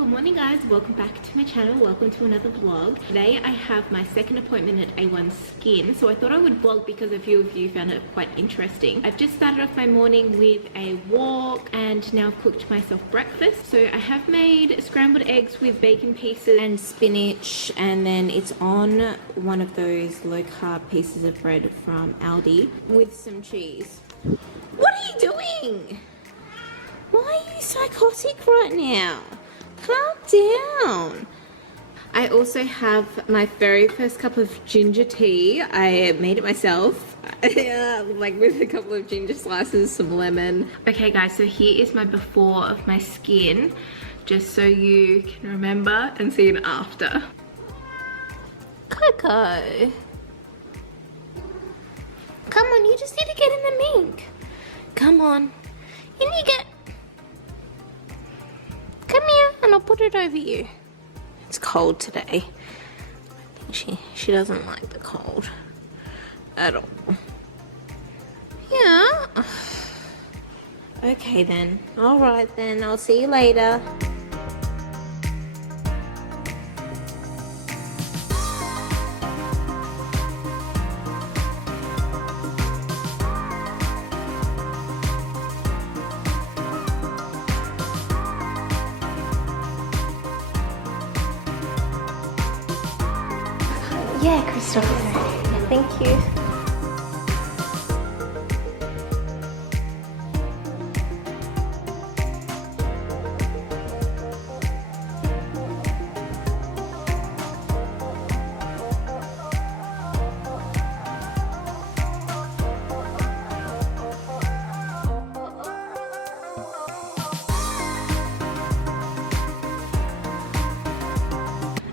Good morning guys, welcome back to my channel, welcome to another vlog. Today I have my second appointment at A1 Skin, so I thought I would vlog because a few of you found it quite interesting. I've just started off my morning with a walk and now I've cooked myself breakfast. So I have made scrambled eggs with bacon pieces and spinach, and then it's on one of those low carb pieces of bread from Aldi with some cheese. What are you doing? Why are you psychotic right now? Calm down. I also have my very first cup of ginger tea. I made it myself, like with a couple of ginger slices, some lemon. Okay guys, so here is my before of my skin, just so you can remember and see an after. Coco. Come on, you just need to get in the mink. Come on. You need to get... Come here and I'll put it over you. It's cold today. I think she doesn't like the cold at all. Yeah. Okay then. Alright then. I'll see you later. Yeah, Crystal. Yeah, thank you.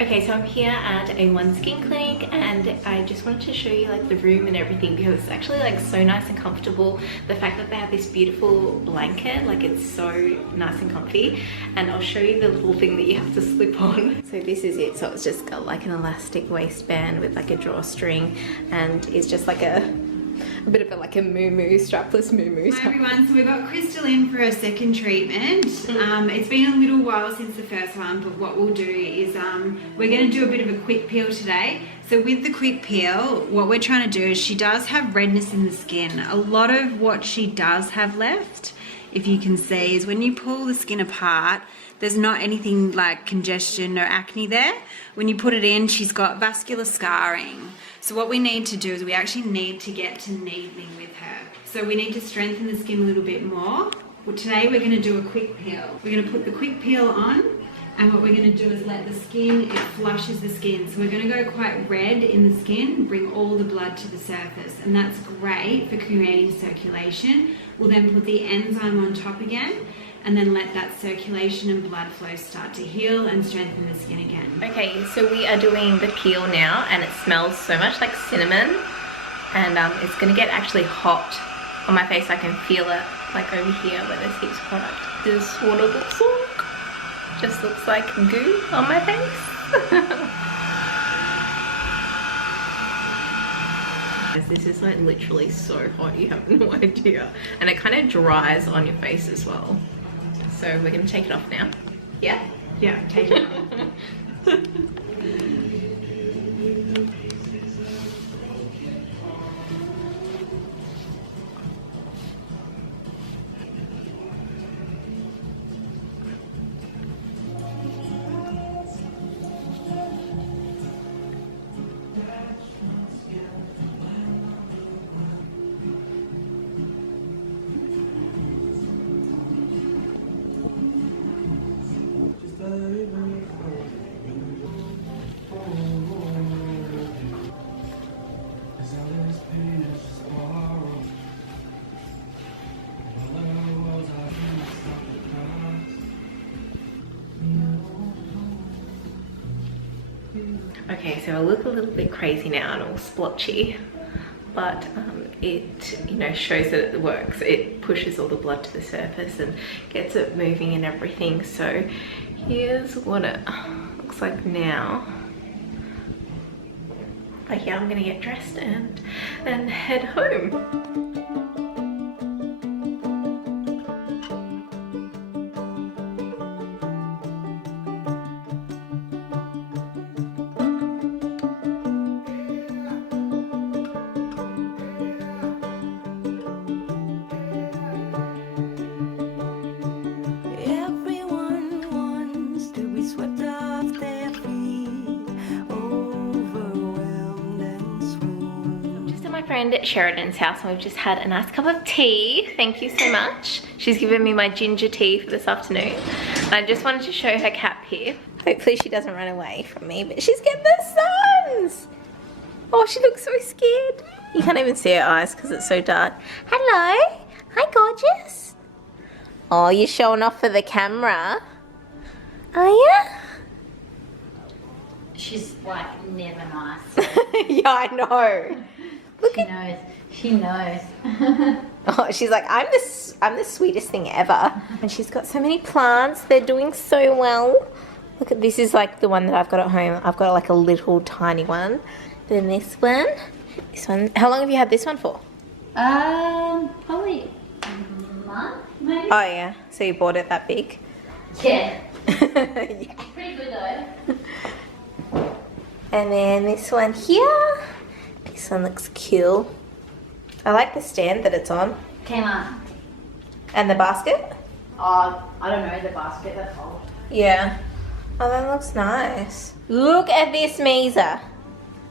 Okay, so I'm here at A1 Skin Clinic and I just wanted to show you like the room and everything because it's actually like so nice and comfortable. The fact that they have this beautiful blanket, like it's so nice and comfy, and I'll show you the little thing that you have to slip on. So this is it. So it's just got like an elastic waistband with like a drawstring, and it's just like a bit of like a moo-moo, strapless moo-moo. Hi everyone, so we've got Crystal in for a second treatment. It's been a little while since the first one, but what we'll do is we're going to do a bit of a quick peel today. So with the quick peel, what we're trying to do is she does have redness in the skin. A lot of what she does have left, if you can see, is when you pull the skin apart, there's not anything like congestion or acne there. When you put it in, she's got vascular scarring. So what we need to do is we actually need to get to needling with her. So we need to strengthen the skin a little bit more. Well, today we're going to do a quick peel. We're going to put the quick peel on, and what we're going to do is let the skin, it flushes the skin. So we're going to go quite red in the skin, bring all the blood to the surface, and that's great for creating circulation. We'll then put the enzyme on top again, and then let that circulation and blood flow start to heal and strengthen the skin again. Okay, so we are doing the peel now, and it smells so much like cinnamon, and it's gonna get actually hot on my face. I can feel it like over here where there's heaps of product. This is what it looks like. Just looks like goo on my face. This is like literally so hot, you have no idea. And it kind of dries on your face as well. So we're going to take it off now. Yeah? Yeah, take it off. Okay, so I look a little bit crazy now and all splotchy, but it, you know, shows that it works. It pushes all the blood to the surface and gets it moving and everything. So here's what it looks like now. But yeah, I'm gonna get dressed and head home. friend Sheridan's house and we've just had a nice cup of tea. Thank you so much. She's given me my ginger tea for this afternoon. And I just wanted to show her cap here. Hopefully she doesn't run away from me, but she's getting the suns. Oh, she looks so scared. You can't even see her eyes because it's so dark. Hello. Hi, gorgeous. Oh, you're showing off for the camera. Are you? She's like never nice. Yeah, I know. Look She knows. She knows. Oh, she's like, I'm the sweetest thing ever. And she's got so many plants. They're doing so well. Look at this is like the one that I've got at home. I've got like a little tiny one. Then this one. This one. How long have you had this one for? Probably a month, maybe. Oh yeah. So you bought it that big? Yeah. Yeah. Pretty good though. And then this one here. This one looks cool. I like the stand that it's on. Kayla. And the basket? Oh, I don't know the basket. That's old. Yeah. Oh, that looks nice. Look at this Misa.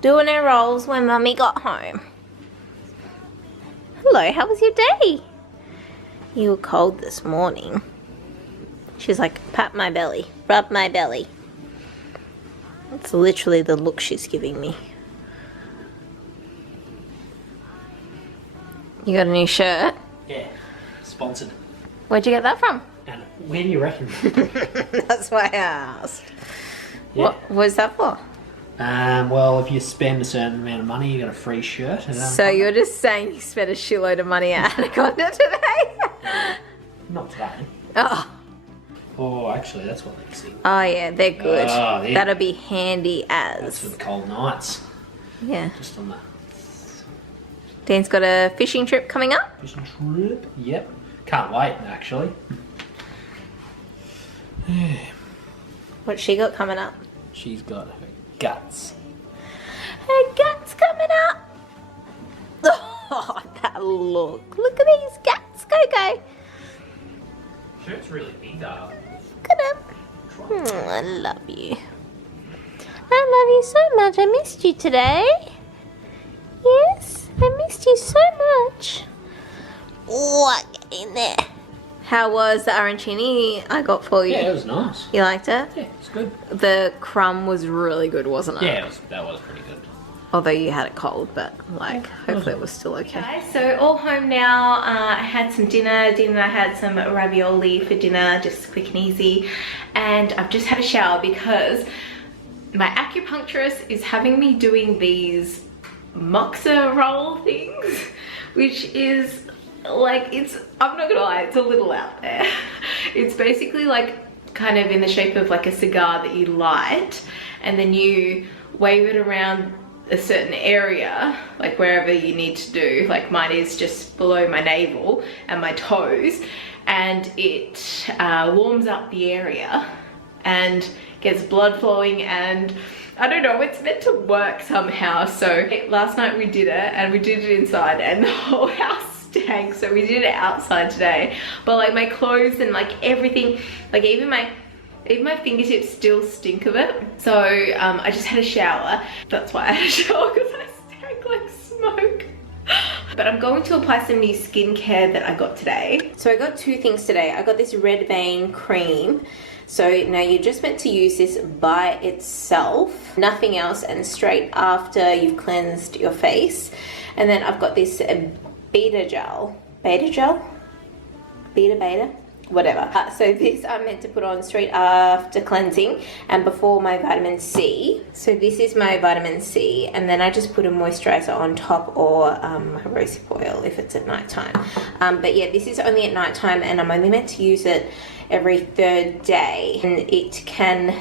Doing her rolls when Mummy got home. Hello, how was your day? You were cold this morning. She's like, pat my belly, rub my belly. That's literally the look she's giving me. You got a new shirt? Yeah, sponsored. Where'd you get that from? And where do you reckon? That's why I asked. Yeah. What was that for? Well, if you spend a certain amount of money, you get a free shirt. And So you're just saying you spent a shitload of money at Conte today? not today. Oh. Oh, actually, that's what they sing. Oh yeah, they're good. Oh, yeah. That'll be handy That's for as. the cold nights. Yeah. Just on the Dan's got a fishing trip coming up. fishing trip. Yep. Can't wait, actually. What's she got coming up? She's got her guts. Her guts coming up. Oh, that look. Look at these guts. Go, go. Shirt's really big, though. Look at them. Oh, I love you. I love you so much. I missed you today. Yes, I missed you so much. Oh, get in there. How was the arancini I got for you? Yeah, it was nice. You liked it? Yeah, it's good. The crumb was really good, wasn't it? Yeah, that was pretty good. Although you had it cold, but like, hopefully it was still okay. Guys, so all home now. I had some dinner. I had some ravioli for dinner, just quick and easy. And I've just had a shower because my acupuncturist is having me doing these moxa roll things, which is like, I'm not gonna lie, it's a little out there. It's basically like kind of in the shape of like a cigar that you light and then you wave it around a certain area, like wherever you need to do. Like mine is just below my navel and my toes, and it warms up the area and gets blood flowing, and I don't know, it's meant to work somehow. So last night we did it, and we did it inside, and the whole house stank. So we did it outside today, but like my clothes and like everything, like even my fingertips still stink of it. So I just had a shower. That's why I had a shower, because I stank like smoke. But I'm going to apply some new skincare that I got today. So I got two things today. I got this red vein cream. So now you're just meant to use this by itself, nothing else, and straight after you've cleansed your face. And then I've got this beta, whatever. So this I'm meant to put on straight after cleansing and before my vitamin C. So this is my vitamin C, and then I just put a moisturizer on top, or rosehip oil if it's at nighttime. But yeah, this is only at nighttime, and I'm only meant to use it every third day, and it can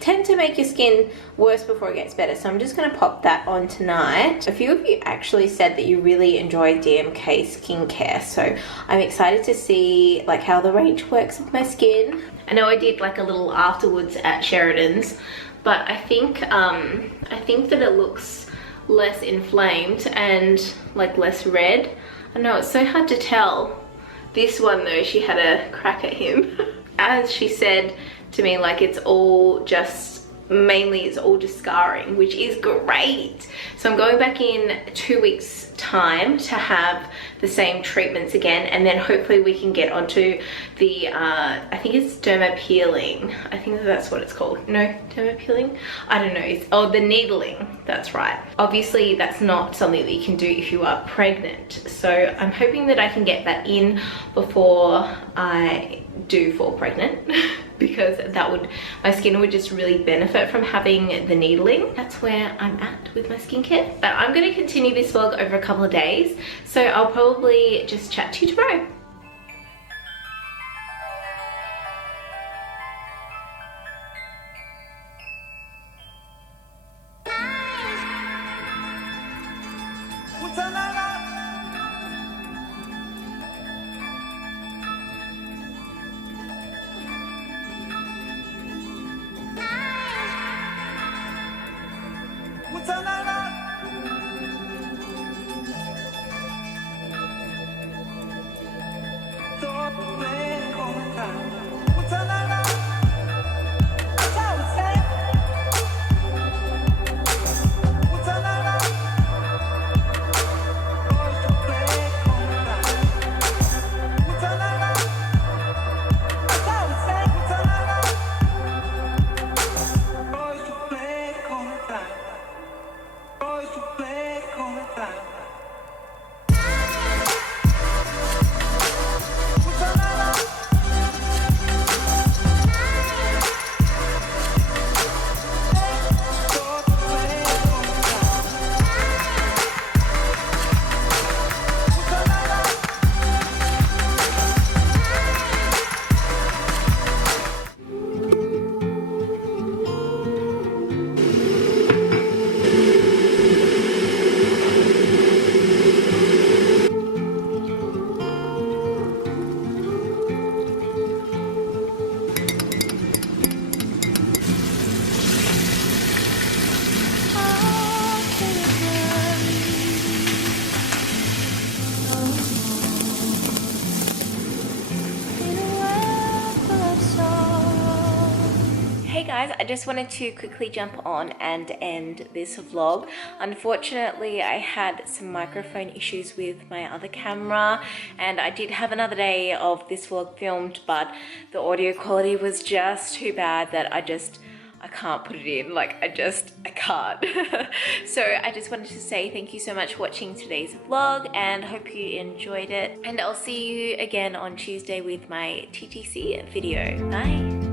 tend to make your skin worse before it gets better. So I'm just going to pop that on tonight. A few of you actually said that you really enjoy DMK skincare, so I'm excited to see like how the range works with my skin. I know I did like a little afterwards at Sheridan's, but I think that it looks less inflamed and like less red. I know it's so hard to tell. This one though, she had a crack at him. As she said to me, like it's all just mainly it's all just scarring, which is great. So I'm going back in 2 weeks time to have the same treatments again, and then hopefully we can get onto the I think it's dermapeeling. I think that's what it's called. No, dermapeeling? I don't know. It's, oh, the needling. That's right. Obviously that's not something that you can do if you are pregnant, so I'm hoping that I can get that in before I do fall pregnant because that would, my skin would just really benefit from having the needling. That's where I'm at with my skincare, but I'm going to continue this vlog over a couple of days, so I'll probably just chat to you tomorrow. Hey guys, I just wanted to quickly jump on and end this vlog. Unfortunately, I had some microphone issues with my other camera, and I did have another day of this vlog filmed, but the audio quality was just too bad that I can't put it in. Like, I can't. So I just wanted to say thank you so much for watching today's vlog, and hope you enjoyed it. And I'll see you again on Tuesday with my TTC video. Bye.